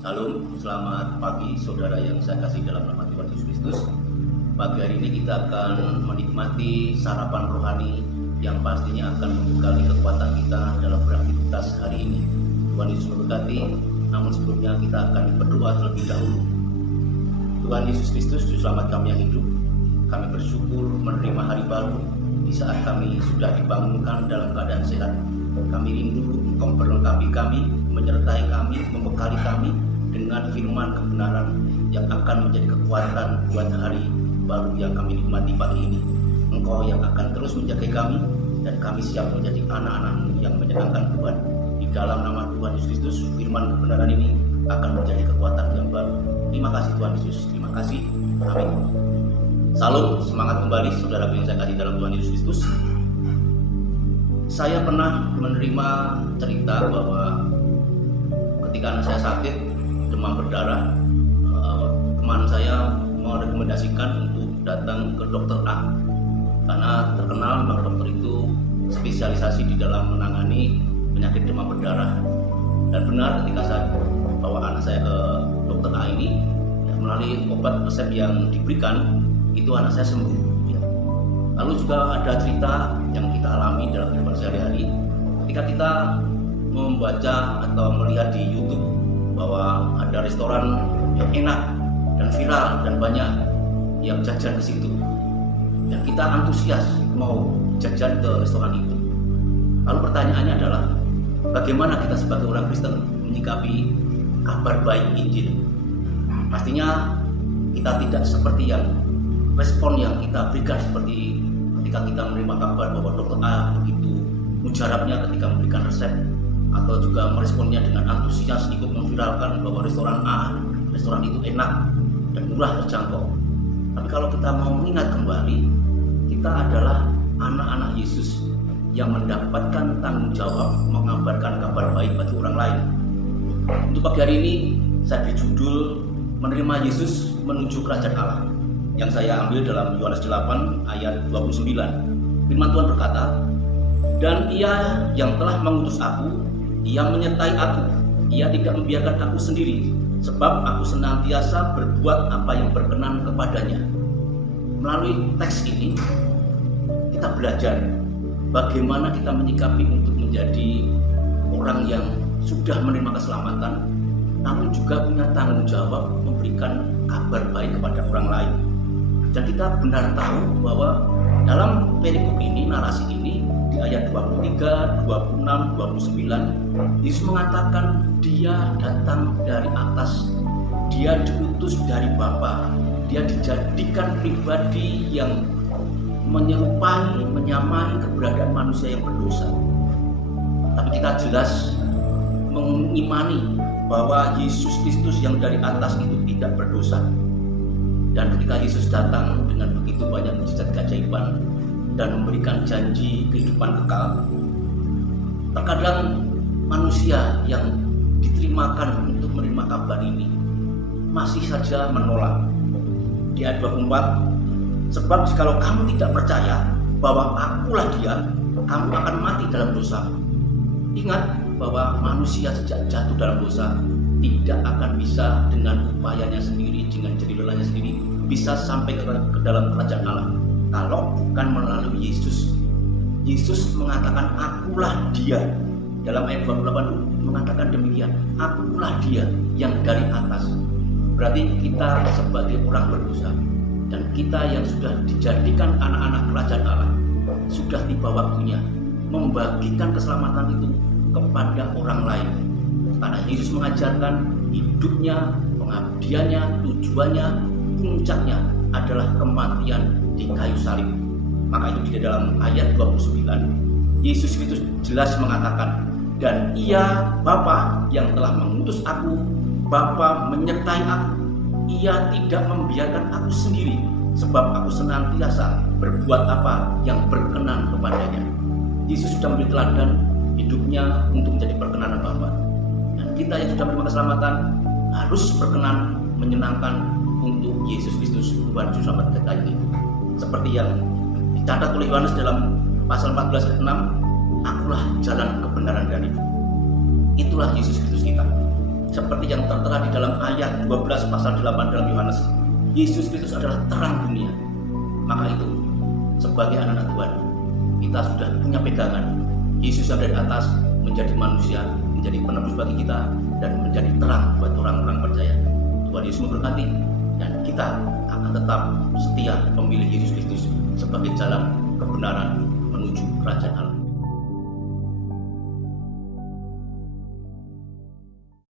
Salam, selamat pagi saudara yang saya kasih dalam nama Tuhan Yesus Kristus. Pagi hari ini kita akan menikmati sarapan rohani yang pastinya akan membekali kekuatan kita dalam beraktivitas hari ini. Tuhan Yesus memberkati, namun sebelumnya kita akan berdoa terlebih dahulu. Tuhan Yesus Kristus, Juru Selamat kami yang hidup, kami bersyukur menerima hari baru di saat kami sudah dibangunkan dalam keadaan sehat. Kami rindu Engkau memperlengkapi kami, menyertai kami, membekali kami dengan firman kebenaran yang akan menjadi kekuatan buat hari baru yang kami nikmati pagi ini. Engkau yang akan terus menjaga kami, dan kami siap menjadi anak-anak-Mu yang menyenangkan Tuhan. Di dalam nama Tuhan Yesus Kristus, firman kebenaran ini akan menjadi kekuatan yang baru. Terima kasih Tuhan Yesus, terima kasih. Amin. Salam, semangat kembali saudara yang saya kasih dalam Tuhan Yesus Kristus. Saya pernah menerima cerita bahwa ketika anak saya sakit demam berdarah, teman saya merekomendasikan untuk datang ke dokter A karena terkenal bahwa dokter itu spesialisasi di dalam menangani penyakit demam berdarah. Dan benar, ketika saya bawa anak saya ke dokter A ini, ya, melalui obat resep yang diberikan, itu anak saya sembuh. Ya. Lalu juga ada cerita yang kita alami dalam kehidupan sehari-hari ketika kita membaca atau melihat di YouTube bahwa ada restoran yang enak dan viral dan banyak yang jajan ke situ, dan kita antusias mau jajan ke restoran itu. Lalu pertanyaannya adalah, bagaimana kita sebagai orang Kristen menyikapi kabar baik Injil? Pastinya kita tidak seperti yang respon yang kita berikan seperti ketika kita menerima kabar bahwa dokter A begitu mujarabnya ketika memberikan resep, atau juga meresponnya dengan antusias ikut memviralkan bahwa restoran A, restoran itu enak dan murah terjangkau. Tapi kalau kita mau mengingat kembali, kita adalah anak-anak Yesus yang mendapatkan tanggung jawab mengabarkan kabar baik bagi orang lain. Untuk pagi hari ini saya beri judul Menerima Yesus Menuju Kerajaan Allah, yang saya ambil dalam Yohanes 8 ayat 29. Firman Tuhan berkata, "Dan Ia yang telah mengutus aku, Ia menyertai aku. Ia tidak membiarkan aku sendiri, sebab aku senantiasa berbuat apa yang berkenan kepadanya." Melalui teks ini kita belajar bagaimana kita menyikapi untuk menjadi orang yang sudah menerima keselamatan, namun juga punya tanggung jawab memberikan kabar baik kepada orang lain. Dan kita benar tahu bahwa dalam perikop ini, narasi ini, di ayat 23, 26, 29, Yesus mengatakan dia datang dari atas, dia diutus dari Bapa, dia dijadikan pribadi yang menyerupai, menyamai keberadaan manusia yang berdosa. Tapi kita jelas mengimani bahwa Yesus Kristus yang dari atas itu tidak berdosa. Dan ketika Yesus datang dengan begitu banyak mujizat keajaiban dan memberikan janji kehidupan kekal, terkadang manusia yang diterimakan untuk menerima kabar ini masih saja menolak. Di ayat 24, "Sebab jikalau kamu tidak percaya bahwa akulah dia, kamu akan mati dalam dosa." Ingat bahwa manusia sejak jatuh dalam dosa tidak akan bisa dengan upayanya sendiri, dengan jerih lelahnya sendiri, bisa sampai ke dalam kerajaan Allah kalau bukan melalui Yesus. Yesus mengatakan akulah dia. Dalam ayat 28 mengatakan demikian, akulah dia yang dari atas. Berarti kita sebagai orang berdosa dan kita yang sudah dijadikan anak-anak kerajaan Allah, sudah tiba waktunya membagikan keselamatan itu kepada orang lain. Karena Yesus mengajarkan hidupnya, pengabdiannya, tujuannya, puncaknya adalah kematian di kayu salib. Maka itu di dalam ayat 29 Yesus Kristus jelas mengatakan, "Dan Ia Bapa yang telah mengutus aku, Bapa menyertai aku. Ia tidak membiarkan aku sendiri, sebab aku senantiasa berbuat apa yang berkenan kepadanya." Yesus sudah memberi teladan hidupnya untuk menjadi perkenan Bapa. Dan kita yang sudah menerima keselamatan harus berkenan, menyenangkan untuk Yesus Kristus Tuhan Juru Selamat kita ini. Seperti yang dicatat oleh Yohanes dalam pasal 14 ayat 6, "Akulah jalan kebenaran dan hidup." Itulah Yesus Kristus kita. seperti yang tertera di dalam ayat 12 pasal 8 dalam Yohanes. Yesus Kristus adalah terang dunia. Maka itu, sebagai anak-anak Tuhan, kita sudah punya pegangan. Yesus yang dari atas menjadi manusia, menjadi penebus bagi kita, dan menjadi terang buat orang-orang percaya. Tuhan Yesus memberkati, dan kita akan tetap setia memilih Yesus Kristus sebagai jalan kebenaran menuju kerajaan Allah.